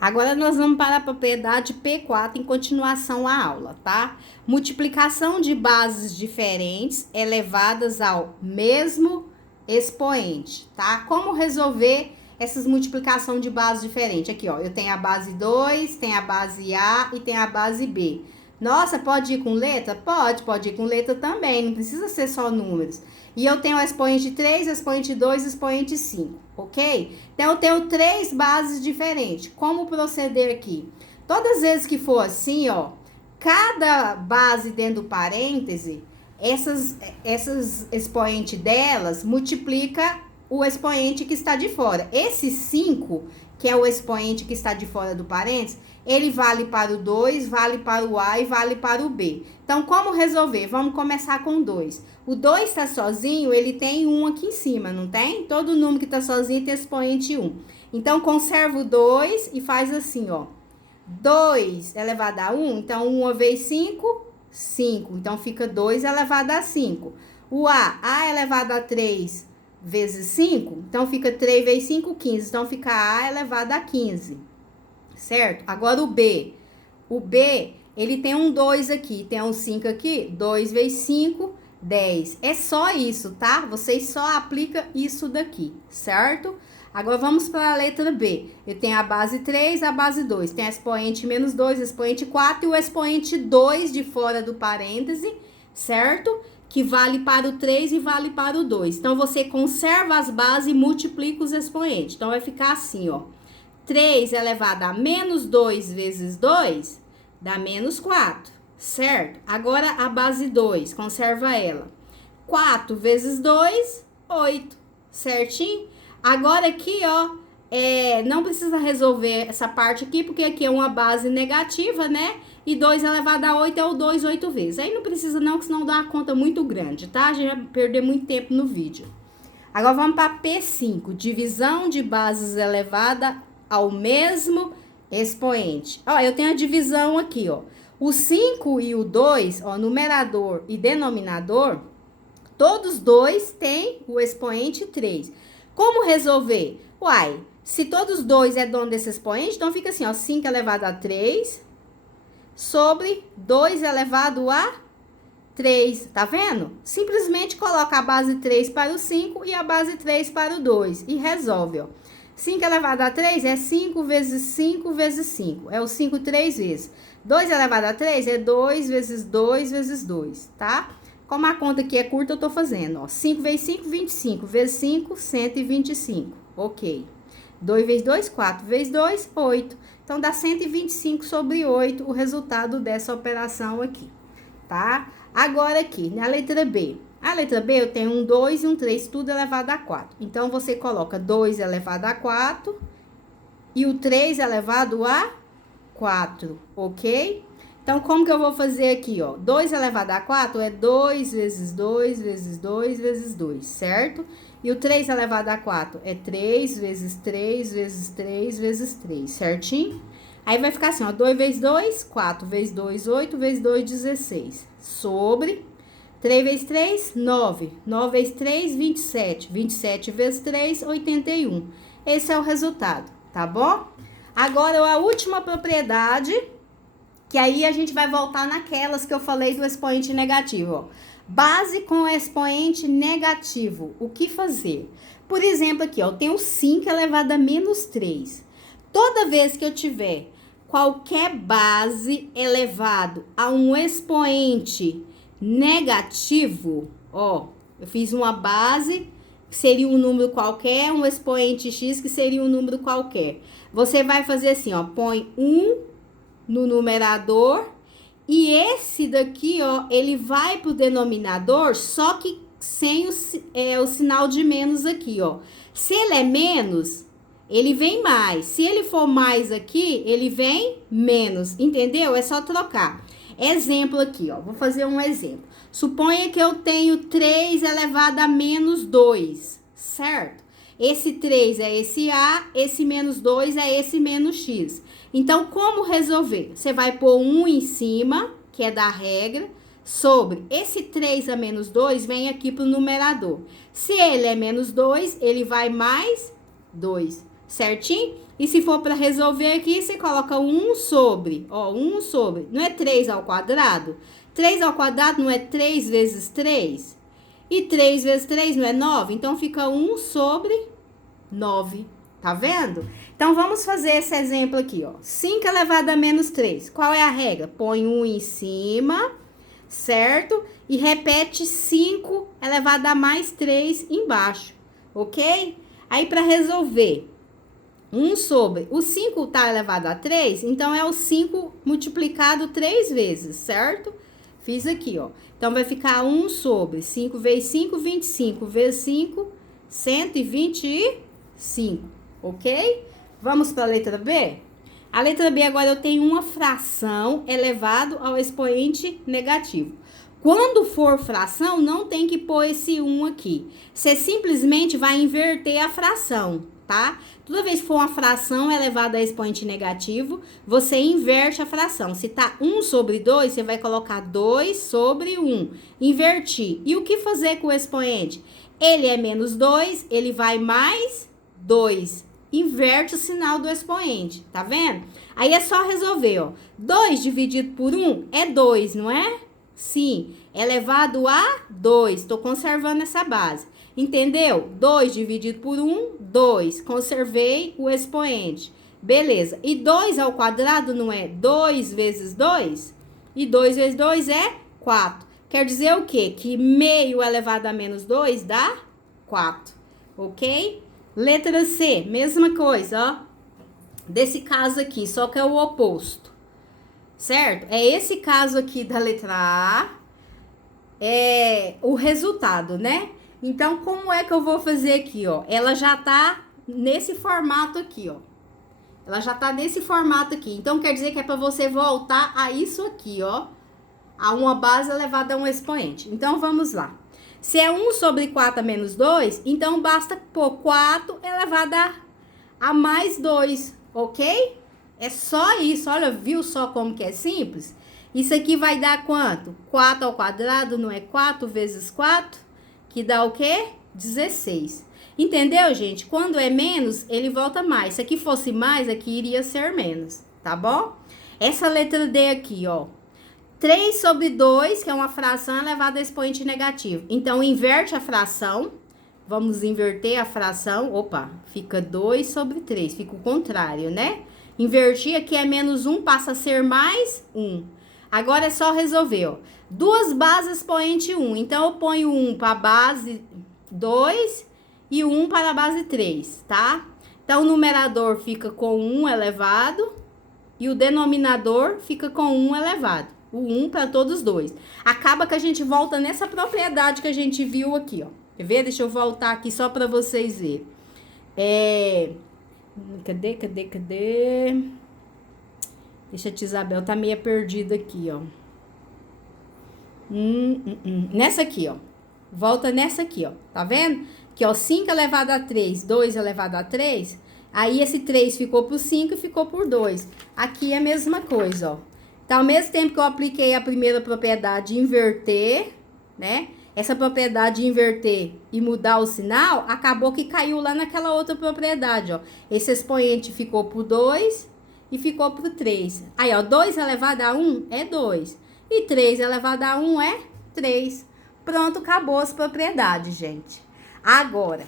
Agora nós vamos para a propriedade P4 em continuação à aula, tá? Multiplicação de bases diferentes elevadas ao mesmo expoente, tá? Como resolver essas multiplicação de bases diferentes? Aqui, ó, eu tenho a base 2, tem a base A e tem a base B. Nossa, pode ir com letra? Pode ir com letra também, não precisa ser só números. E eu tenho o expoente 3, expoente 2, expoente 5, ok? Então, eu tenho 3 bases diferentes. Como proceder aqui? Todas as vezes que for assim, ó, cada base dentro do parêntese, essas expoentes delas multiplica o expoente que está de fora. Esse 5, que é o expoente que está de fora do parênteses, ele vale para o 2, vale para o A e vale para o B. Então, como resolver? Vamos começar com 2. O 2 está sozinho, ele tem 1 aqui em cima, não tem? Todo número que está sozinho tem expoente 1. Então, conserva o 2 e faz assim, ó. 2 elevado a 1, então 1 vezes 5, 5. Então, fica 2 elevado a 5. O A elevado a 3 vezes 5, então fica 3 vezes 5, 15. Então, fica A elevado a 15. Certo? Agora o B, ele tem um 2 aqui, tem um 5 aqui, 2 vezes 5, 10. É só isso, tá? Vocês só aplicam isso daqui, certo? Agora vamos para a letra B. Eu tenho a base 3, a base 2. Tem a expoente menos 2, expoente 4 e o expoente 2 de fora do parêntese, certo? Que vale para o 3 e vale para o 2. Então, você conserva as bases e multiplica os expoentes. Então, vai ficar assim, ó. 3 elevado a menos 2 vezes 2 dá menos 4, certo? Agora a base 2, conserva ela. 4 vezes 2, 8, certinho? Agora aqui, ó, não precisa resolver essa parte aqui, porque aqui é uma base negativa, né? E 2 elevado a 8 é o 2, 8 vezes. Aí não precisa não, que senão dá uma conta muito grande, tá? A gente vai perder muito tempo no vídeo. Agora vamos para P5, divisão de bases elevada ao mesmo expoente. Ó, eu tenho a divisão aqui, ó. O 5 e o 2, ó, numerador e denominador, todos dois têm o expoente 3. Como resolver? Uai, se todos dois é dono desse expoente, então fica assim, ó, 5 elevado a 3 sobre 2 elevado a 3, tá vendo? Simplesmente coloca a base 3 para o 5 e a base 3 para o 2 e resolve, ó. 5 elevado a 3 é 5 vezes 5 vezes 5. É o 5 3 vezes. 2 elevado a 3 é 2 vezes 2 vezes 2, tá? Como a conta aqui é curta, eu tô fazendo, ó. 5 vezes 5, 25. Vezes 5, 125. Ok. 2 vezes 2, 4 vezes 2, 8. Então, dá 125 sobre 8 o resultado dessa operação aqui, tá? Agora aqui, na letra B. A letra B eu tenho um 2 e um 3, tudo elevado a 4. Então, você coloca 2 elevado a 4 e o 3 elevado a 4, ok? Então, como que eu vou fazer aqui, ó? 2 elevado a 4 é 2 vezes 2 vezes 2 vezes 2, certo? E o 3 elevado a 4 é 3 vezes 3 vezes 3 vezes 3, certinho? Aí vai ficar assim, ó, 2 vezes 2, 4 vezes 2, 8 vezes 2, 16. Sobre 3 vezes 3, 9. 9 vezes 3, 27. 27 vezes 3, 81. Esse é o resultado, tá bom? Agora, a última propriedade, que aí a gente vai voltar naquelas que eu falei do expoente negativo, ó. Base com expoente negativo. O que fazer? Por exemplo, aqui, ó, eu tenho 5 elevado a menos 3. Toda vez que eu tiver qualquer base elevado a um expoente negativo, ó, eu fiz uma base que seria um número qualquer, um expoente x que seria um número qualquer. Você vai fazer assim, ó, põe 1 no numerador e esse daqui, ó, ele vai pro denominador, só que sem o sinal de menos aqui, ó. Se ele é menos, ele vem mais. Se ele for mais aqui, ele vem menos, entendeu? É só trocar. Exemplo aqui, ó. Vou fazer um exemplo. Suponha que eu tenho 3 elevado a menos 2, certo? Esse 3 é esse A, esse menos 2 é esse menos X. Então, como resolver? Você vai pôr 1 em cima, que é da regra, sobre esse 3 a menos 2, vem aqui pro numerador. Se ele é menos 2, ele vai mais 2. certinho? E se for para resolver aqui, você coloca 1 sobre, ó, 1 sobre, não é 3 ao quadrado? 3 ao quadrado não é 3 vezes 3? E 3 vezes 3 não é 9? Então, fica 1 sobre 9, tá vendo? Então, vamos fazer esse exemplo aqui, ó. 5 elevado a menos 3. Qual é a regra? Põe 1 em cima, certo? E repete 5 elevado a mais 3 embaixo, ok? Aí, para resolver, 1 sobre, o 5 tá elevado a 3, então é o 5 multiplicado 3 vezes, certo? Fiz aqui, ó. Então, vai ficar 1 sobre 5 vezes 5, 25 vezes 5, 125, ok? Vamos para a letra B? A letra B, agora eu tenho uma fração elevado ao expoente negativo. Quando for fração, não tem que pôr esse 1 aqui. Você simplesmente vai inverter a fração, tá? Toda vez que for uma fração elevada a expoente negativo, você inverte a fração. Se tá 1 sobre 2, você vai colocar 2 sobre 1. Invertir. E o que fazer com o expoente? Ele é menos 2, ele vai mais 2. Inverte o sinal do expoente, tá vendo? Aí é só resolver, ó. 2 dividido por 1 é 2, não é? Sim, elevado a 2. Tô conservando essa base. Entendeu? 2 dividido por 1, 2. Conservei o expoente. Beleza. E 2 ao quadrado não é 2 vezes 2? E 2 vezes 2 é 4. Quer dizer o quê? Que meio elevado a menos 2 dá 4. Ok? Letra C, mesma coisa, ó. Desse caso aqui, só que é o oposto. Certo? É esse caso aqui da letra A. É o resultado, né? Então, como é que eu vou fazer aqui, ó? Ela já tá nesse formato aqui, ó. Ela já tá nesse formato aqui. Então, quer dizer que é para você voltar a isso aqui, ó. A uma base elevada a um expoente. Então, vamos lá. Se é 1 sobre 4 a menos 2, então basta pôr 4 elevado a mais 2, ok? É só isso. Olha, viu só como que é simples? Isso aqui vai dar quanto? 4 ao quadrado não é 4 vezes 4? Que dá o quê? 16. Entendeu, gente? Quando é menos, ele volta mais. Se aqui fosse mais, aqui iria ser menos, tá bom? Essa letra D aqui, ó. 3 sobre 2, que é uma fração elevada a expoente negativo. Então, inverte a fração. Vamos inverter a fração. Opa, fica 2 sobre 3. Fica o contrário, né? Invertir aqui é menos 1, passa a ser mais 1. Agora é só resolver, ó. Duas bases expoente 1. Então, eu ponho 1 para a base 2 e 1 para a base 3, tá? Então, o numerador fica com 1 elevado e o denominador fica com 1 elevado. O 1 para todos os dois. Acaba que a gente volta nessa propriedade que a gente viu aqui, ó. Quer ver? Deixa eu voltar aqui só para vocês verem. Cadê? Deixa a tia Isabel, tá meio perdida aqui, ó. Nessa aqui, ó. Volta nessa aqui, ó. Tá vendo? Aqui, ó, 5 elevado a 3, 2 elevado a 3. Aí, esse 3 ficou por 5 e ficou por 2. Aqui é a mesma coisa, ó. Então, ao mesmo tempo que eu apliquei a primeira propriedade inverter, né? Essa propriedade de inverter e mudar o sinal, acabou que caiu lá naquela outra propriedade, ó. Esse expoente ficou por 2 e ficou por 3. Aí, ó, 2 elevado a 1 é 2. E 3 elevado a 1 é 3. Pronto, acabou as propriedades, gente. Agora,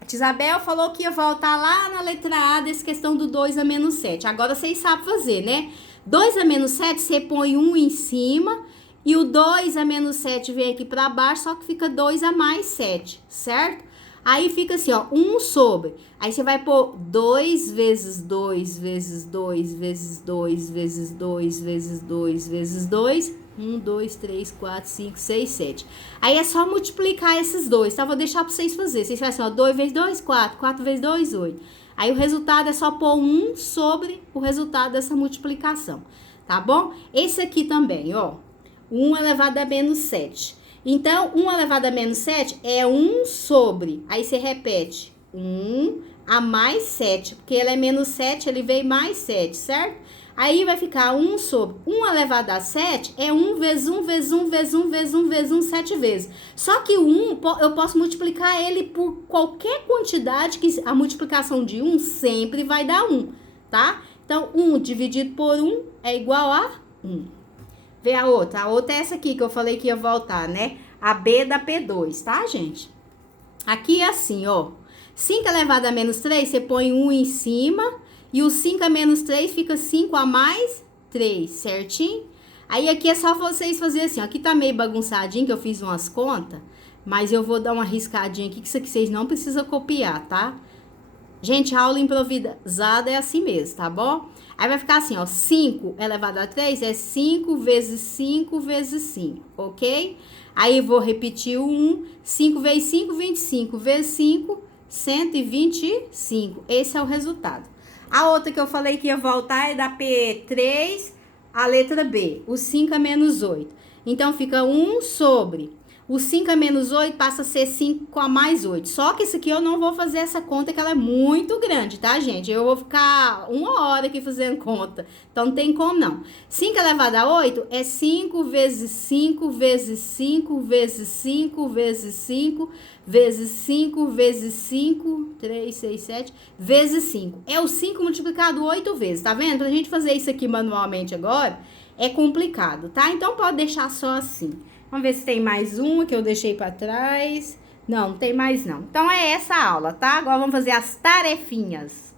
a tia Isabel falou que ia voltar lá na letra A dessa questão do 2 a menos 7. Agora, vocês sabem fazer, né? 2 a menos 7, você põe 1 em cima e o 2 a menos 7 vem aqui para baixo, só que fica 2 a mais 7, certo? Aí fica assim, ó, 1 sobre. Aí você vai pôr 2 vezes 2 vezes 2 vezes 2 vezes 2 vezes 2 vezes 2. 1, 2, 3, 4, 5, 6, 7. Aí é só multiplicar esses dois, tá? Vou deixar para vocês fazerem. Vocês fazem assim, ó, 2 vezes 2, 4. 4 vezes 2, 8. Aí o resultado é só pôr 1 sobre o resultado dessa multiplicação, tá bom? Esse aqui também, ó, 1 elevado a menos 7. Então, 1 elevado a menos 7 é 1 sobre, aí você repete, 1 a mais 7, porque ele é menos 7, ele veio mais 7, certo? Aí vai ficar 1 sobre 1 elevado a 7 é 1 vezes 1 vezes 1 vezes 1 vezes 1 vezes 1, 7 vezes. Só que o 1, eu posso multiplicar ele por qualquer quantidade, que a multiplicação de 1 sempre vai dar 1, tá? Então, 1 dividido por 1 é igual a 1. Vê a outra. A outra é essa aqui que eu falei que ia voltar, né? A B da P2, tá, gente? Aqui é assim, ó. 5 elevado a menos 3, você põe 1 em cima. E o 5 a menos 3 fica 5 a mais 3, certinho? Aí aqui é só vocês fazerem assim, ó. Aqui tá meio bagunçadinho, que eu fiz umas contas. Mas eu vou dar uma riscadinha aqui, que isso aqui vocês não precisam copiar, tá? Gente, a aula improvisada é assim mesmo, tá bom? Aí vai ficar assim, ó. 5 elevado a 3 é 5 vezes 5 vezes 5, ok? Aí vou repetir o 1. 5 vezes 5, 25 vezes 5, 125. Esse é o resultado. A outra que eu falei que ia voltar é da P3, a letra B. O 5 a menos 8. Então, fica 1 sobre... O 5 a menos 8 passa a ser 5 a mais 8. Só que isso aqui eu não vou fazer essa conta, que ela é muito grande, tá, gente? Eu vou ficar 1 hora aqui fazendo conta. Então, não tem como, não. 5 elevado a 8 é 5 vezes 5 vezes 5 vezes 5 vezes 5 vezes 5 vezes 5, 3, 6, 7, vezes 5. É o 5 multiplicado 8 vezes, tá vendo? Pra gente fazer isso aqui manualmente agora, é complicado, tá? Então, pode deixar só assim. Vamos ver se tem mais uma que eu deixei para trás. Não, não tem mais não. Então, é essa a aula, tá? Agora vamos fazer as tarefinhas.